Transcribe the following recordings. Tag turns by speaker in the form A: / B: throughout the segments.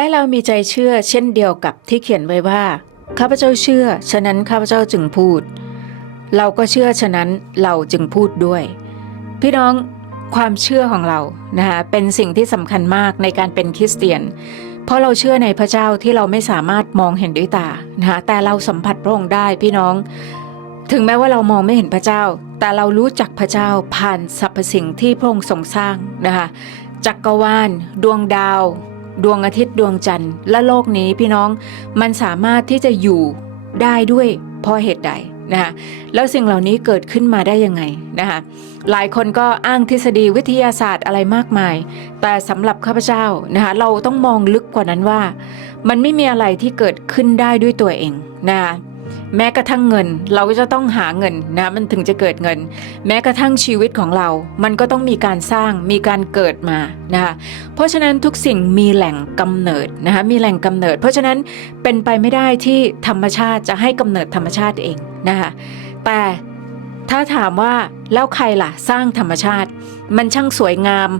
A: และเรามีใจเชื่อเช่นเดียวกับที่เขียนไว้ว่า ข้าพเจ้าเชื่อ ฉะนั้นข้าพเจ้าจึงพูด เราก็เชื่อฉะนั้นเราจึงพูดด้วย พี่น้องความเชื่อของเรานะคะเป็นสิ่งที่สำคัญมากในการเป็นคริสเตียน เพราะเราเชื่อในพระเจ้าที่เราไม่สามารถมองเห็นด้วยตานะคะแต่เราสัมผัสพระองค์ได้พี่น้อง ถึงแม้ว่าเรามองไม่เห็นพระเจ้า แต่เรารู้จักพระเจ้าผ่านสรรพสิ่งที่พระองค์ทรงสร้างนะคะจักรวาลดวงดาว ดวงอาทิตย์ดวงจันทร์และโลกนี้พี่น้องมันสามารถที่จะอยู่ได้ด้วยเพราะเหตุใดนะคะแล้วสิ่งเหล่านี้เกิดขึ้นมาได้ยังไงนะคะหลายคนก็อ้างทฤษฎีวิทยาศาสตร์อะไรมากมาย แต่สำหรับข้าพเจ้านะคะเราต้องมองลึกกว่านั้นว่า มันไม่มีอะไรที่เกิดขึ้นได้ด้วยตัวเองนะคะ แม้กระทั่งเงิน เราก็จะต้องหาเงินนะมันถึงจะเกิดเงิน แม้กระทั่งชีวิตของเรา มันก็ต้องมีการสร้างมีการเกิดมานะคะเพราะฉะนั้นทุกสิ่งมีแหล่งกำเนิดนะคะมีแหล่งกำเนิด เพราะฉะนั้นเป็นไปไม่ได้ที่ธรรมชาติจะให้กำเนิดธรรมชาติเองนะคะแต่ถ้าถามว่าแล้วใครล่ะสร้างธรรมชาติ มันช่างสวยงาม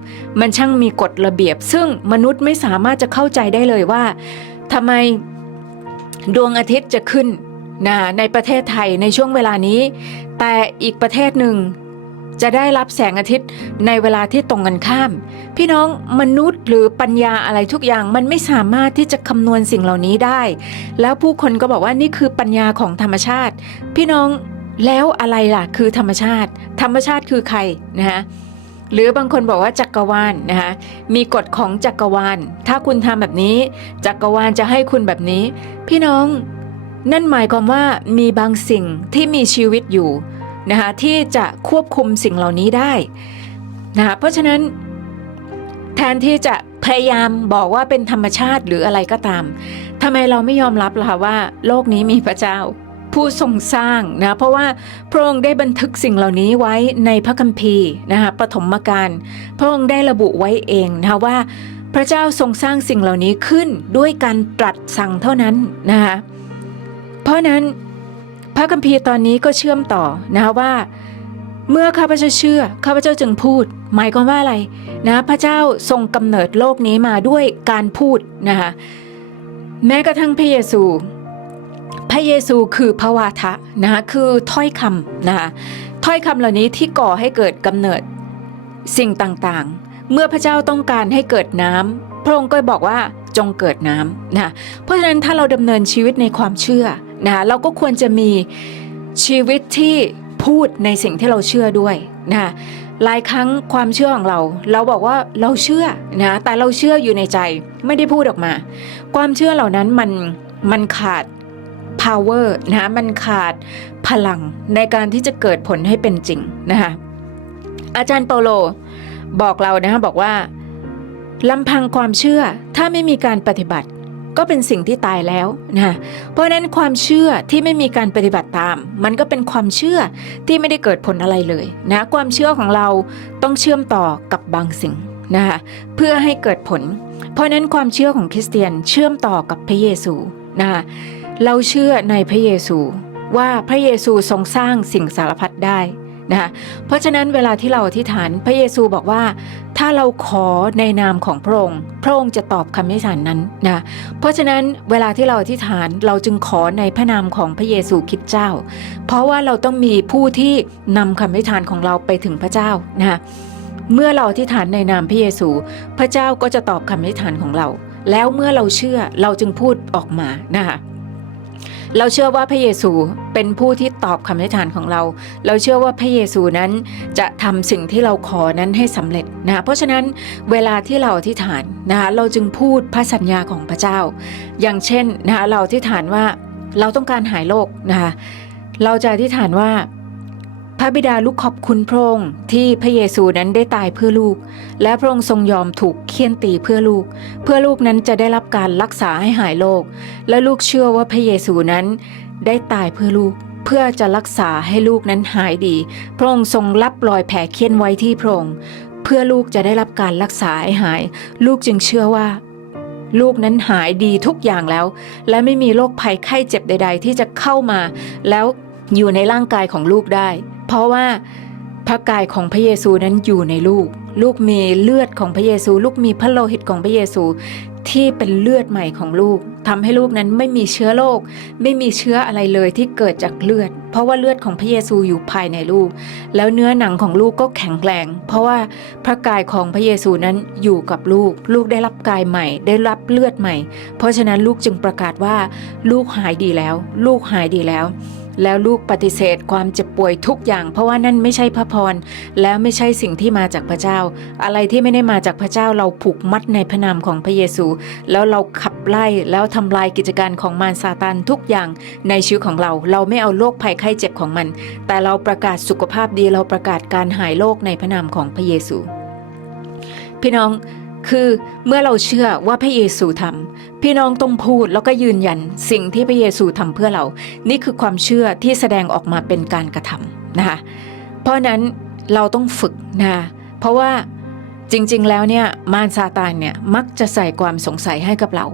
A: มันช่างมีกฎระเบียบ ซึ่งมนุษย์ไม่สามารถจะเข้าใจได้เลยว่าทำไมดวงอาทิตย์จะขึ้น นะในประเทศไทยในช่วงเวลานี้ แต่อีกประเทศหนึ่ง จะได้รับแสงอาทิตย์ในเวลาที่ตรงกันข้าม พี่น้องมนุษย์หรือปัญญาอะไรทุกอย่างมันไม่สามารถที่จะคำนวณสิ่งเหล่านี้ได้ แล้วผู้คนก็บอกว่านี่คือปัญญาของธรรมชาติ พี่น้องแล้วอะไรล่ะคือธรรมชาติ ธรรมชาติคือใครนะคะหรือบางคนบอกว่าจักรวาลนนะคะมีกฎของจักรวาล ถ้าคุณทำแบบนี้ จักรวาลจะให้คุณแบบนี้ พี่น้อง นั่นหมายความว่ามีบางสิ่งที่มีชีวิตอยู่นะคะที่จะควบคุมสิ่งเหล่านี้ได้นะคะเพราะฉะนั้นแทนที่จะพยายามบอกว่าเป็นธรรมชาติหรืออะไรก็ตามทำไมเราไม่ยอมรับล่ะคะว่า โลกนี้มีพระเจ้า ผู้ทรงสร้างนะเพราะว่าพระองค์ได้บันทึกสิ่งเหล่านี้ไว้ในพระคัมภีร์นะคะปฐมกาลพระองค์ได้ระบุไว้เองนะคะว่า พระเจ้าทรงสร้างสิ่งเหล่านี้ขึ้นด้วยการตรัสสั่งเท่านั้นนะคะเราะนั้นพระคัมภีร์ตอนนี้ก็เชื่อมต่อนะคะว่า เมื่อข้าพเจ้าเชื่อข้าพเจ้าจึงพูด หมายความว่าอะไรนะพระเจ้าทรงกำเนิดโลกนี้มาด้วยการพูดนะคะแม้กระทั่งพระเยซู พระเยซูคือพระวาทะนะคะคือถ้อยคำนะคะถ้อยคำเหล่านี้ที่ก่อให้เกิดกำเนิดสิ่งต่างๆ เมื่อพระเจ้าต้องการให้เกิดน้ำพระองค์ก็บอกว่าจงเกิดน้ำนะเพราะฉะนั้นถ้าเราดำเนินชีวิตในความเชื่อ นะคะเราก็ควรจะมีชีวิตที่พูดในสิ่งที่เราเชื่อด้วยนะคะหลายครั้งความเชื่อของเรา เราบอกว่าเราเชื่อนะแต่เราเชื่ออยู่ในใจไม่ได้พูดออกมา ความเชื่อเหล่านั้นมันมันขาด power นะคะมันขาดพลังในการที่จะเกิดผลให้เป็นจริงนะคะอาจารย์เปาโลบอกเรานะคะบอกว่าลำพังความเชื่อถ้าไม่มีการปฏิบัติ ก็เป็นสิ่งที่ตายแล้วนะเพราะนั้นความเชื่อที่ไม่มีการปฏิบัติตาม มันก็เป็นความเชื่อที่ไม่ได้เกิดผลอะไรเลยนะความเชื่อของเราต้องเชื่อมต่อกับบางสิ่งนะคะเพื่อให้เกิดผล เพราะฉะนั้นความเชื่อของคริสเตียนเชื่อมต่อกับพระเยซูนะคะเราเชื่อในพระเยซูว่าพระเยซูทรงสร้างสิ่งสารพัดได้ นะคะเพราะฉะนั้นเวลาที่เราอธิษฐานพระเยซูบอกว่า ถ้าเราขอในนามของพระองค์พระองค์จะตอบคำอธิษฐานนั้นนะเพราะฉะนั้นเวลาที่เราอธิษฐานเราจึงขอในพระนามของพระเยซูคริดเจ้า เพราะว่าเราต้องมีผู้ที่นำคำอธิษฐานของเราไปถึงพระเจ้านะเมื่อเราอธิษฐานในนามพระเยซู พระเจ้าก็จะตอบคำอธิษฐานของเรา แล้วเมื่อเราเชื่อเราจึงพูดออกมานะคะ เราเชื่อว่าพระเยซูเป็นผู้ที่ตอบคำอธิษฐานของเรา เราเชื่อว่าพระเยซูนั้นจะทำสิ่งที่เราขอนั้นให้สำเร็จนะเพราะฉะนั้นเวลาที่เราอธิษฐานนะคะเราจึงพูดพระสัญญาของพระเจ้า อย่างเช่นนะคะเราอธิษฐานว่าเราต้องการหายโรคนะคะเราจะอธิษฐานว่า พระบิดาลูกขอบคุณพระองค์ที่พระเยซูนั้นได้ตายเพื่อลูก และพระองค์ทรงยอมถูกเคี่ยนตีเพื่อลูก เพื่อลูกนั้นจะได้รับการรักษาให้หายโรคและลูกเชื่อว่าพระเยซูนั้นได้ตายเพื่อลูก เพื่อจะรักษาให้ลูกนั้นหายดี พระองค์ทรงรับรอยแผลเคี่ยนไว้ที่พระองค์เพื่อลูกจะได้รับการรักษาให้หาย ลูกจึงเชื่อว่าลูกนั้นหายดีทุกอย่างแล้ว และไม่มีโรคภัยไข้เจ็บใด ๆ ที่จะเข้ามา แล้วอยู่ในร่างกายของลูกได้ เพราะว่าพระกายของพระเยซูนั้นอยู่ในลูก ลูกมีเลือดของพระเยซู ลูกมีพระโลหิตของพระเยซูที่เป็นเลือดใหม่ของลูกทำให้ลูกนั้นไม่มีเชื้อโรคไม่มีเชื้ออะไรเลยที่เกิดจากเลือด เพราะว่าเลือดของพระเยซูอยู่ภายในลูก แล้วเนื้อหนังของลูกก็แข็งแรง เพราะว่าพระกายของพระเยซูนั้นอยู่กับลูก ลูกได้รับกายใหม่ ได้รับเลือดใหม่ เพราะฉะนั้นลูกจึงประกาศว่า ลูกหายดีแล้ว ลูกหายดีแล้วแล้วลูกปฏิเสธความเจ็บป่วยทุกอย่าง เพราะว่านั่นไม่ใช่พระพร แล้วไม่ใช่สิ่งที่มาจากพระเจ้า อะไรที่ไม่ได้มาจากพระเจ้าเราผูกมัดในพระนามของพระเยซู แล้วเราขับไล่แล้วทำลายกิจการของมารซาตานทุกอย่างในชีวิตของเรา เราไม่เอาโรคภัยไข้เจ็บของมัน แต่เราประกาศสุขภาพดีเราประกาศการหายโรคในพระนามของพระเยซู พี่น้อง คือเมื่อเราเชื่อว่าพระเยซูทำพี่น้องต้องพูดแล้วก็ยืนยันสิ่งที่พระเยซูทำเพื่อเรา นี่คือความเชื่อที่แสดงออกมาเป็นการกระทำนะคะเพราะนั้นเราต้องฝึกนะเพราะว่าจริง ๆ แล้วเนี่ยมารซาตานเนี่ยมักจะใส่ความสงสัยให้กับเรา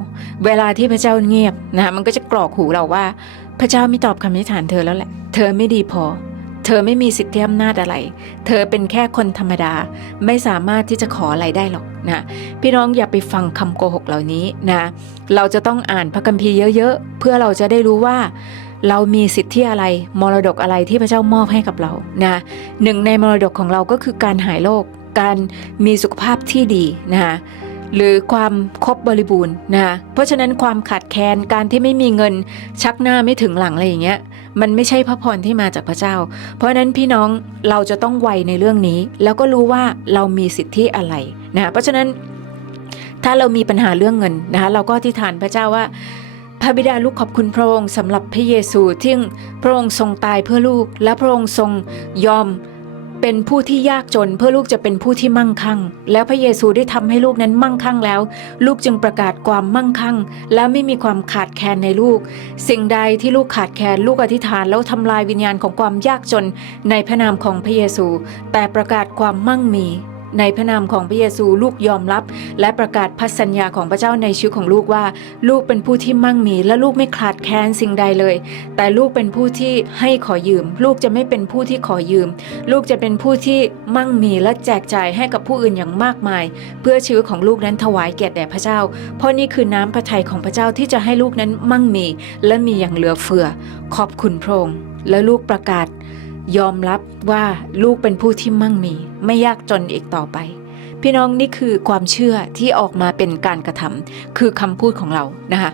A: เวลาที่พระเจ้าเงียบนะมันก็จะกรอกหูเราว่า พระเจ้าไม่ตอบคำอธิฐานเธอแล้วแหละ เธอไม่ดีพอ เธอไม่มีสิทธิอำนาจอะไร เธอเป็นแค่คนธรรมดา ไม่สามารถที่จะขออะไรได้หรอกนะพี่น้องอย่าไปฟังคำโกหกเหล่านี้นะเราจะต้องอ่านพระคัมภีร์เยอะๆ เพื่อเราจะได้รู้ว่าเรามีสิทธิอะไร มรดกอะไรที่พระเจ้ามอบให้กับเรานะหนึ่งในมรดกของเราก็คือการหายโรคการมีสุขภาพที่ดีนะคะ หรือความครบบริบูรณ์นะคะเพราะฉะนั้นความขาดแคลนการที่ไม่มีเงินชักหน้าไม่ถึงหลังอะไรอย่างเงี้ยมันไม่ใช่พระพรที่มาจากพระเจ้า เพราะฉะนั้นพี่น้องเราจะต้องไวในเรื่องนี้ แล้วก็รู้ว่าเรามีสิทธิอะไรนะคะเพราะฉะนั้นถ้าเรามีปัญหาเรื่องเงินนะคะเราก็อธิษฐานพระเจ้าว่าพระบิดาลูกขอบคุณพระองค์สำหรับพระเยซูที่พระองค์ทรงตายเพื่อลูก และพระองค์ทรงยอม เป็นผู้ที่ยากจนเพื่อลูกจะเป็นผู้ที่มั่งคั่ง แล้วพระเยซูได้ทำให้ลูกนั้นมั่งคั่งแล้ว ลูกจึงประกาศความมั่งคั่ง และไม่มีความขาดแคลนในลูก สิ่งใดที่ลูกขาดแคลนลูกอธิษฐานแล้วทำลายวิญญาณของความยากจนในพระนามของพระเยซู แต่ประกาศความมั่งมี ในพระนามของพระเยซูลูกยอมรับ และประกาศพันสัญญาของพระเจ้าในชีวิตของลูกว่า ลูกเป็นผู้ที่มั่งมี และลูกไม่ขาดแคลนสิ่งใดเลย แต่ลูกเป็นผู้ที่ให้ขอยืม ลูกจะไม่เป็นผู้ที่ขอยืม ลูกจะเป็นผู้ที่มั่งมีและแจกจ่ายให้กับผู้อื่นอย่างมากมาย เพื่อชีวิตของลูกนั้นถวายแก่แด่พระเจ้า เพราะนี่คือน้ำพระทัยของพระเจ้าที่จะให้ลูกนั้นมั่งมี และมีอย่างเหลือเฟือ ขอบคุณพระองค์และลูกประกาศ ยอมรับว่าลูกเป็นผู้ที่มั่งมี ไม่ยากจนอีกต่อไป พี่น้องนี่คือความเชื่อที่ออกมาเป็นการกระทำคือคำพูดของเรานะคะ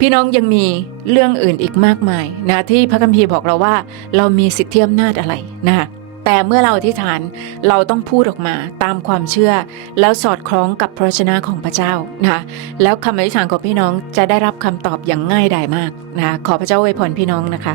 A: พี่น้องยังมีเรื่องอื่นอีกมากมายนะที่พระคัมภีร์บอกเราว่า เรามีสิทธิอำนาจอะไรนะคะแต่เมื่อเราอธิษฐานเราต้องพูดออกมาตามความเชื่อ แล้วสอดคล้องกับพระวจนะของพระเจ้านะคะแล้วคำอธิษฐานของพี่น้องจะได้รับคำตอบอย่างง่ายดายมากนะคะขอพระเจ้าอวยพรพี่น้องนะคะ